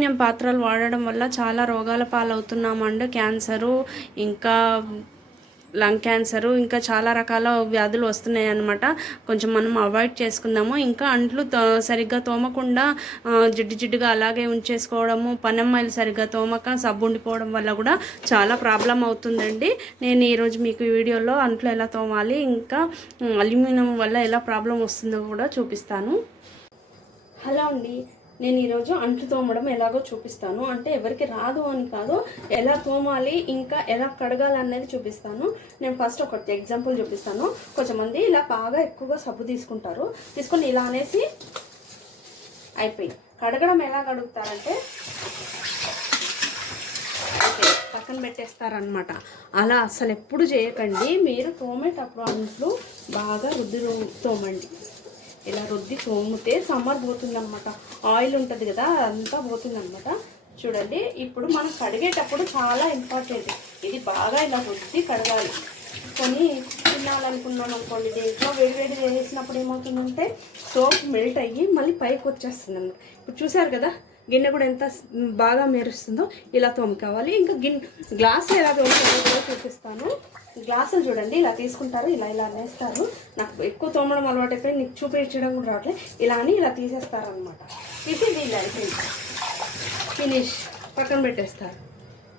Aluminium పాత్రలు వాడడం వల్ల చాలా రోగాల పాలవుతున్నామండి క్యాన్సరు ఇంకా లంగ్ క్యాన్సరు ఇంకా చాలా రకాల వ్యాధులు వస్తున్నాయి అన్నమాట కొంచెం మనం అవాయిడ్ చేసుకుందాము. ఇంకా అంట్లు తో- సరిగ్గా తోమకుండా జిడ్డు జిడ్డుగా అలాగే ఉంచేసుకోవడము పనమ్మాయిలు సరిగ్గా తోమక సబ్బు ఉండిపోవడం వల్ల కూడా చాలా ప్రాబ్లం అవుతుందండి. నేను ఈరోజు మీకు వీడియోలో అంట్లు ఎలా తోమాలి ఇంకా అల్యూమినియం వల్ల ఎలా ప్రాబ్లం వస్తుందో కూడా చూపిస్తాను. హలో అండి. నేను ఈరోజు అంట్లు తోమడం ఎలాగో చూపిస్తాను. అంటే ఎవరికి రాదు అని కాదు ఎలా తోమాలి ఇంకా ఎలా కడగాలి అనేది చూపిస్తాను. నేను ఫస్ట్ ఒకటి ఎగ్జాంపుల్ చూపిస్తాను. కొంతమంది ఇలా బాగా ఎక్కువగా సబ్బు తీసుకుంటారు. తీసుకొని ఇలా అనేసి అయిపోయి కడగడం ఎలా కడుగుతారంటే పక్కన పెట్టేస్తారనమాట అలా అసలు ఎప్పుడు చేయకండి. మీరు తోమేటప్పుడు అంట్లు బాగా రుద్ది తోమండి. ఇలా రుద్ది తోమితే సమ్మర్ పోతుందనమాట ఆయిల్ ఉంటుంది కదా అంతా పోతుందనమాట చూడండి ఇప్పుడు మనం కడిగేటప్పుడు చాలా ఇంపార్టెంట్ ఇది బాగా ఇలా రుద్ది కడగాలి. కొన్ని తినాలనుకున్నాం అనుకోండి దీంట్లో వేడివేడి వేసినప్పుడు ఏమవుతుందంటే సోప్ మెల్ట్ అయ్యి మళ్ళీ పైకి వచ్చేస్తుంది ఇప్పుడు చూసారు కదా గిన్నె కూడా ఎంత బాగా మెరుస్తుందో ఇలా తోముకోవాలి. ఇంకా గిన్నె గ్లాసులు ఎలా తోముకోవాలో కూడా చూపిస్తాను. గ్లాసులు చూడండి ఇలా తీసుకుంటారు ఇలా ఇలా అనేస్తారు. నాకు ఎక్కువ తోమడం అలవాటు అయిపోయి నీకు చూపించడం కూడా రావట్లేదు ఇలా అని ఇలా తీసేస్తారు అనమాట తీసి దీన్ని అయిపోయింది ఫినిష్. పక్కన పెట్టేస్తారు.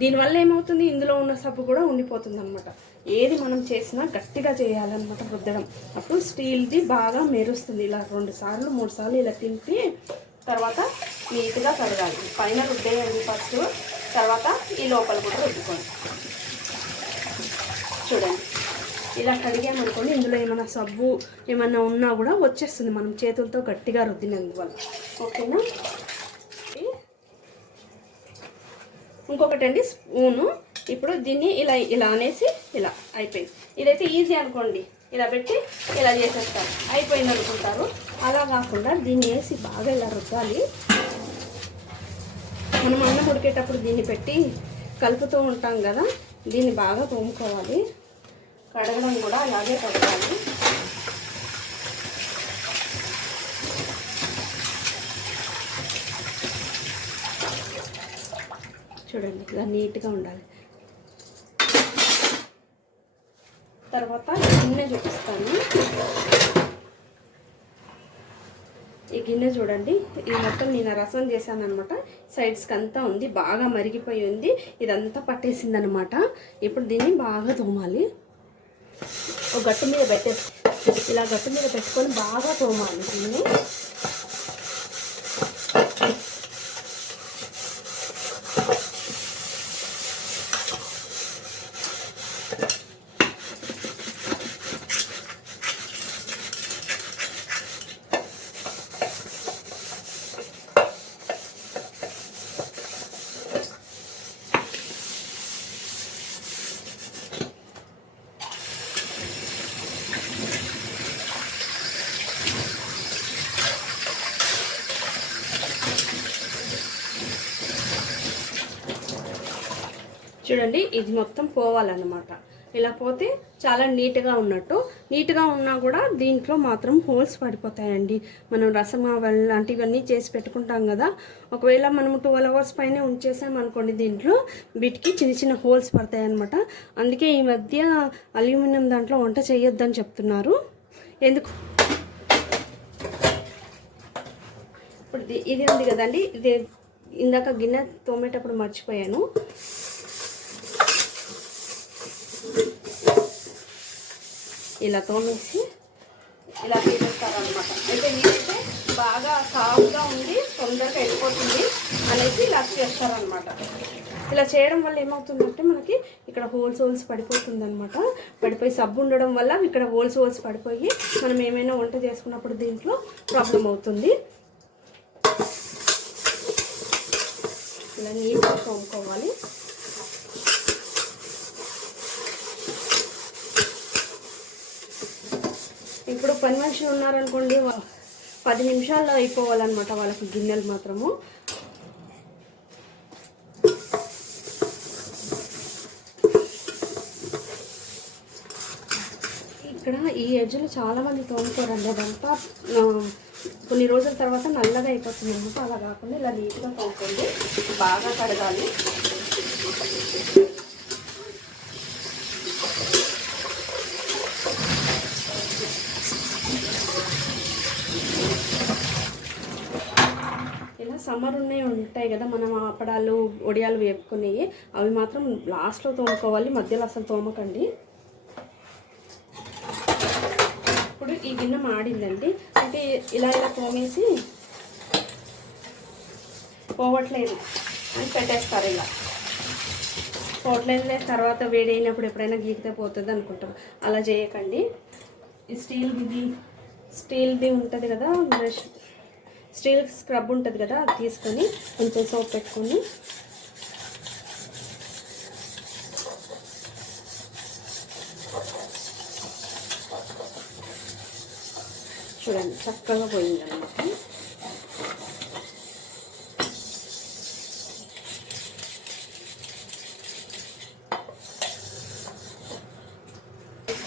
దీనివల్ల ఏమవుతుంది? ఇందులో ఉన్న సబ్బు కూడా ఉండిపోతుంది అనమాట ఏది మనం చేసినా గట్టిగా చేయాలన్నమాట రుద్దడం. అప్పుడు స్టీల్ది బాగా మెరుస్తుంది. ఇలా రెండు సార్లు మూడు సార్లు ఇలా తింటే తర్వాత నీట్గా కడగాలి. పైన రుద్దేయండి ఫస్ట్. తర్వాత ఈ లోపల కూడా రుద్దుకోండి చూడండి. ఇలా కడిగామనుకోండి ఇందులో ఏమైనా సబ్బు ఏమైనా ఉన్నా కూడా వచ్చేస్తుంది. మనం చేతులతో గట్టిగా రుద్దినందువల్ల. ఓకేనా? ఇంకొకటి అండి స్పూను. ఇప్పుడు దీన్ని ఇలా ఇలా అనేసి ఇలా అయిపోయింది. ఇదైతే ఈజీ అనుకోండి. ఇలా పెట్టి ఇలా చేసేస్తారు. అయిపోయింది అనుకుంటారు అలా కాకుండా దీన్ని వేసి బాగా ఇలా రుద్దాలి మనం అన్నం ఉడికేటప్పుడు దీన్ని పెట్టి కలుపుతూ ఉంటాం కదా దీన్ని బాగా తోముకోవాలి. కడగడం కూడా అలాగే కడగాలి చూడండి ఇలా నీట్గా ఉండాలి. తర్వాత గిన్నె చూపిస్తాను. ఈ గిన్నె చూడండి. ఇది మొత్తం నేను రసం చేశాను అనమాట సైడ్స్కి అంతా ఉంది బాగా మరిగిపోయి ఉంది. ఇదంతా పట్టేసింది అనమాట ఇప్పుడు దీన్ని బాగా తోమాలి. ఒక గట్టు మీద పెట్టేసి ఇలా గట్టు మీద పెట్టుకొని బాగా తోమాలి దీన్ని. చూడండి ఇది మొత్తం పోవాలన్నమాట. ఇలా పోతే చాలా నీట్గా ఉన్నట్టు. నీట్గా ఉన్నా కూడా దీంట్లో మాత్రం హోల్స్ పడిపోతాయండి. మనం రసం లాంటివన్నీ చేసి పెట్టుకుంటాం కదా. ఒకవేళ మనం ట్వెల్వ్ అవర్స్ పైన ఉంచేసాం అనుకోండి దీంట్లో వీటికి చిన్న చిన్న హోల్స్ పడతాయి అనమాట అందుకే ఈ మధ్య అల్యూమినియం దాంట్లో వంట చేయొద్దని చెప్తున్నారు. ఎందుకు? ఇప్పుడు ఇది ఉంది కదండి. ఇది ఇందాక గిన్నె తోమేటప్పుడు మర్చిపోయాను. ఇలా తోమేసి ఇలా తీసేస్తారనమాట అయితే నేనైతే బాగా సాఫ్గా ఉండి తొందరగా వెళ్ళిపోతుంది అనేసి ఇలా చేస్తారనమాట ఇలా చేయడం వల్ల ఏమవుతుందంటే మనకి ఇక్కడ హోల్స్ హోల్స్ పడిపోతుంది అనమాట పడిపోయి సబ్బు ఉండడం వల్ల ఇక్కడ హోల్స్ హోల్స్ పడిపోయి మనం ఏమైనా వంట చేసుకున్నప్పుడు దీంట్లో ప్రాబ్లం అవుతుంది. ఇలా నీట్గా తోముకోవాలి. ఇప్పుడు పని మనుషులు ఉన్నారనుకోండి పది నిమిషాల్లో అయిపోవాలన్నమాట వాళ్ళకి గిన్నెలు మాత్రము. ఇక్కడ ఈ ఎడ్జ్లు చాలా మంది అదంతా కొన్ని రోజుల తర్వాత నల్లగా అయిపోతుంది. అనమాట అలా కాకుండా ఇలా నీట్గా తోముకోండి. బాగా కడగాలి. ఇలా సమ్మర్ ఉన్నాయి ఉంటాయి కదా మనం అప్పడాలు ఒడియాలు వేపుకునేవి అవి మాత్రం లాస్ట్లో తోముకోవాలి మధ్యలో అసలు తోమకండి. ఇప్పుడు ఈ గిన్నె మాడిందండి. అంటే ఇలా ఇలా తోమేసి పోవట్లేదు అని పెట్టేస్తారు ఇలా. పోవట్లేదు తర్వాత వేడైనప్పుడు ఎప్పుడైనా గీకితే పోతుంది అనుకుంటాం. అలా చేయకండి. ఈ స్టీల్ది స్టీల్ది ఉంటుంది కదా బ్రష్. స్టీల్ స్క్రబ్ ఉంటుంది కదా అది తీసుకొని కొంచెం సోప్ పెట్టుకొని. చూడండి చక్కగా పోయింది అనమాట.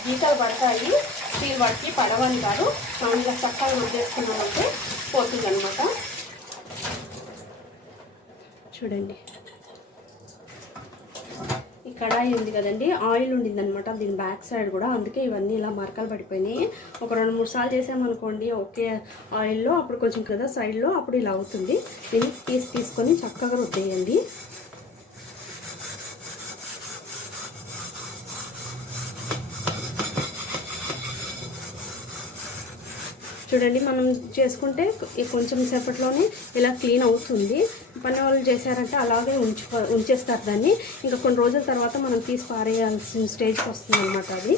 గీతలు పడతాయి స్టీల్ వాటికి పడవని కాదు మనం ఇలా చక్కగా రుద్దేసుకున్నామంటే పోతుంది అనమాట చూడండి. ఈ కడాయి ఉంది కదండి ఆయిల్ ఉండింది అనమాట దీని బ్యాక్ సైడ్ కూడా. అందుకే ఇవన్నీ ఇలా మరకలు పడిపోయినాయి. ఒక రెండు మూడు సార్లు చేసామనుకోండి ఒకే ఆయిల్లో అప్పుడు కొంచెం కదా సైడ్లో అప్పుడు ఇలా అవుతుంది. దీన్ని తీసి తీసుకొని చక్కగా రుద్దేయండి. చూడండి మనం చేసుకుంటే కొంచెం సేపట్లోనే ఇలా క్లీన్ అవుతుంది. పని వాళ్ళు చేశారంటే అలాగే ఉంచు ఉంచేస్తారు దాన్ని. ఇంకా కొన్ని రోజుల తర్వాత మనం తీసి పారేయాల్సిన స్టేజ్కి వస్తుంది అనమాట అది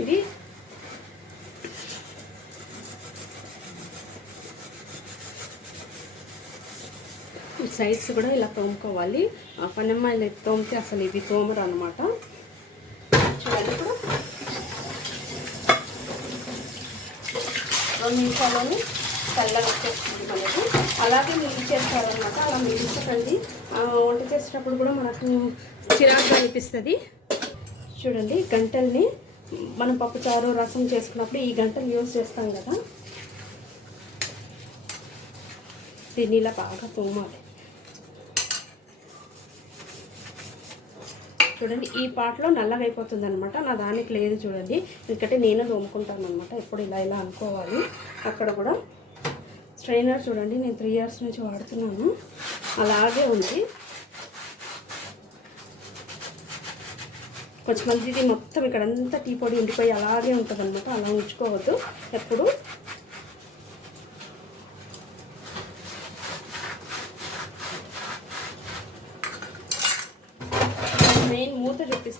ఇది ఈ సైడ్స్ కూడా ఇలా తోముకోవాలి. ఆ పనిమ్మాయిలు తోమితే అసలు ఇవి తోమరు అనమాట చూడండి ఇప్పుడు. రెండు నిమిషాల్లోనే చల్లగా వచ్చేస్తుంది మనకి. అలాగే మిగిలిచేస్తారనమాట అలా మిగిలించకండి వంట చేసేటప్పుడు కూడా మనకు చిరాకుగా అనిపిస్తుంది. చూడండి గంటల్ని మనం పప్పుచారు రసం చేసుకున్నప్పుడు ఈ గంటలు యూజ్ చేస్తాం కదా. దీన్ని ఇలా బాగా తోమాలి. చూడండి ఈ పాటలో నల్లగా అయిపోతుంది అనమాట నా దానికి లేదు చూడండి. ఎందుకంటే నేను తోముకుంటాను అనమాట ఎప్పుడు ఇలా ఇలా అనుకోవాలి. అక్కడ కూడా స్ట్రైనర్ చూడండి నేను త్రీ ఇయర్స్ నుంచి వాడుతున్నాను. అలాగే ఉంది. కొంచెం మంచిది మొత్తం ఇక్కడ అంతా టీ పొడి ఉండిపోయి అలాగే ఉంటుంది అనమాట అలా ఉంచుకోవద్దు. ఎప్పుడు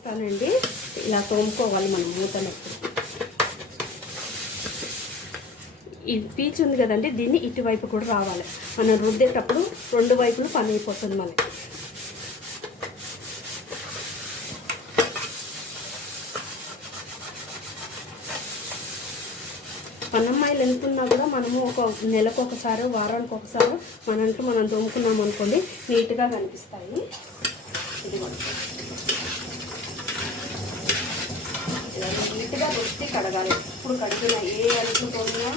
మూత ఇలా తోముకోవాలి మనం మూతనప్పుడు. ఈ పీచ్ ఉంది కదండి దీన్ని ఇటువైపు కూడా రావాలి. మనం రుద్దేటప్పుడు రెండు వైపులు పని అయిపోతుంది మనకి. పన్నమ్మాయిలు వెళ్తున్నా కూడా మనము ఒక నెలకు ఒకసారి వారానికి ఒకసారి మనంటూ మనం తోముకున్నాం అనుకోండి నీట్గా కనిపిస్తాయి. ఇది నీట్గా వృత్తి కడగాలి. ఇప్పుడు కడిగిన ఏ అంట్లు తోమినా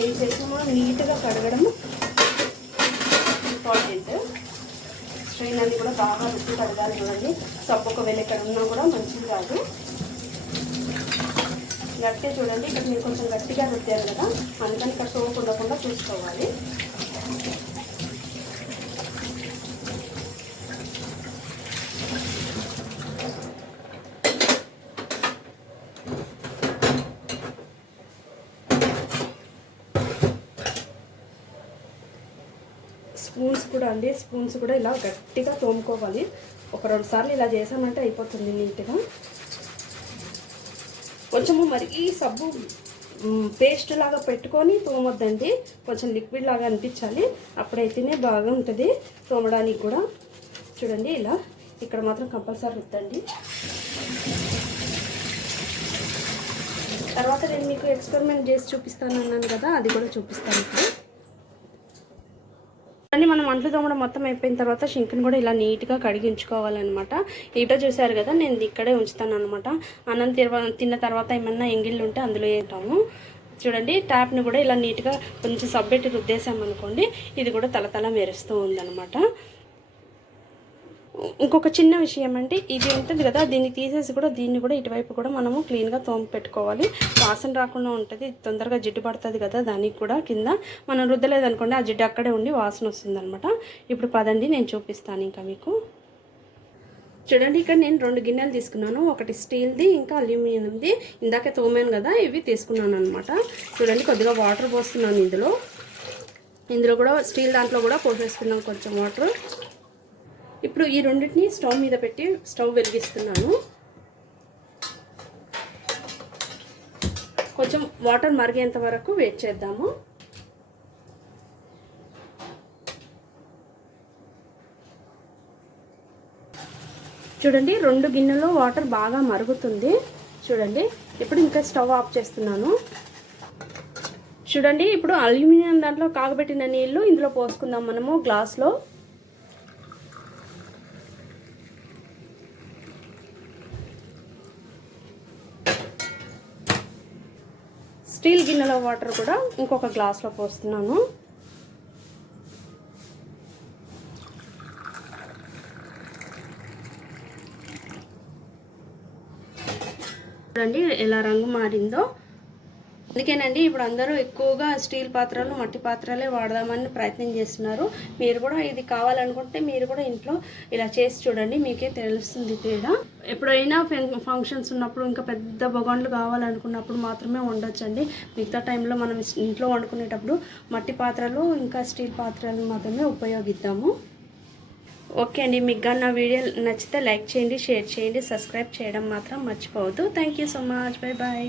ఏం చేసినా నీట్గా కడగడం ఇంపార్టెంట్. స్ట్రెయిన్ అన్ని కూడా బాగా రుద్ది కడగాలి చూడండి సబ్బు ఒకవేళ ఎక్కడ ఉన్నా కూడా మంచిది కాదు. గట్టిగా చూడండి ఇక్కడ మీరు కొంచెం గట్టిగా రుద్దారు కదా. అందుకని ఇక్కడ సోపు ఉండకుండా చూసుకోవాలి స్పూన్స్ కూడా అండి స్పూన్స్ కూడా ఇలా గట్టిగా తోముకోవాలి. ఒక రెండు సార్లు ఇలా చేసామంటే అయిపోతుంది నీట్గా. కొంచెము మరి ఈ సబ్బు పేస్ట్ లాగా పెట్టుకొని తోమొద్దండి. కొంచెం లిక్విడ్ లాగా అనిపించాలి. అప్పుడైతేనే బాగా ఉంటుంది తోమడానికి కూడా. చూడండి ఇలా. ఇక్కడ మాత్రం కంపల్సరీ రుద్దండి తర్వాత నేను మీకు ఎక్స్పెరిమెంట్ చేసి చూపిస్తాను అన్నాను కదా అది కూడా చూపిస్తాను ఇప్పుడు. చూడండి మనం అంట్లు తోమడం మొత్తం అయిపోయిన తర్వాత షింక్ని కూడా ఇలా నీట్గా కడిగించుకోవాలన్నమాట. ఇట చూసారు కదా నేను ఇక్కడే ఉంచుతాను అనమాట అన్నం తిన్న తర్వాత ఏమన్నా ఎంగిళ్ళు ఉంటే అందులో వేస్తాము చూడండి ట్యాప్ని కూడా ఇలా నీట్గా కొంచెం సబ్బెట్టి రుద్దేసామనుకోండి ఇది కూడా తలతల మెరుస్తూ ఉందన్నమాట. ఇంకొక చిన్న విషయం అంటే ఇది ఉంటుంది కదా దీన్ని తీసేసి కూడా దీన్ని కూడా ఇటువైపు కూడా మనము క్లీన్గా తోమి పెట్టుకోవాలి. వాసన రాకుండా ఉంటుంది తొందరగా జిడ్డు పడుతుంది కదా దానికి కూడా కింద మనం రుద్దలేదనుకోండి ఆ జిడ్డు అక్కడే ఉండి వాసన వస్తుందన్నమాట. ఇప్పుడు పదండి నేను చూపిస్తాను ఇంకా మీకు. చూడండి ఇక్కడ నేను రెండు గిన్నెలు తీసుకున్నాను. ఒకటి స్టీల్ది ఇంకా అల్యూమినియంది. ఇందాకే తోమాను కదా ఇవి తీసుకున్నాను అనమాట చూడండి కొద్దిగా వాటర్ పోస్తున్నాను ఇందులో. ఇందులో కూడా స్టీల్ దాంట్లో కూడా పోసేసుకున్నాం కొంచెం వాటర్. ఇప్పుడు ఈ రెండింటిని స్టవ్ మీద పెట్టి స్టవ్ వెలిగిస్తున్నాను. కొంచెం వాటర్ మరిగేంత వరకు వెయిట్ చేద్దాము. చూడండి రెండు గిన్నెలో వాటర్ బాగా మరుగుతుంది. చూడండి ఇప్పుడు ఇంకా స్టవ్ ఆఫ్ చేస్తున్నాను. చూడండి ఇప్పుడు అల్యూమినియం దాంట్లో కాగబెట్టిన నీళ్ళు ఇందులో పోసుకుందాం మనము గ్లాస్లో స్టీల్ గిన్నెలో వాటర్ కూడా ఇంకొక గ్లాస్లో పోస్తున్నాను. చూడండి ఎలా రంగు మారిందో. అందుకేనండి ఇప్పుడు అందరూ ఎక్కువగా స్టీల్ పాత్రలు మట్టి పాత్రలే వాడదామని ప్రయత్నం చేస్తున్నారు. మీరు కూడా ఇది కావాలనుకుంటే మీరు కూడా ఇంట్లో ఇలా చేసి చూడండి మీకే తెలుస్తుంది తేడా. ఎప్పుడైనా ఫంక్షన్స్ ఉన్నప్పుడు ఇంకా పెద్ద బొగండ్లు కావాలనుకున్నప్పుడు మాత్రమే వండొచ్చండి. మిగతా టైంలో మనం ఇంట్లో వండుకునేటప్పుడు మట్టి పాత్రలు ఇంకా స్టీల్ పాత్రలు మాత్రమే ఉపయోగిద్దాము. ఓకే అండి మీకు కానీ నా వీడియో నచ్చితే లైక్ చేయండి షేర్ చేయండి సబ్స్క్రైబ్ చేయడం మాత్రం మర్చిపోవద్దు. Thank you so much. Bye bye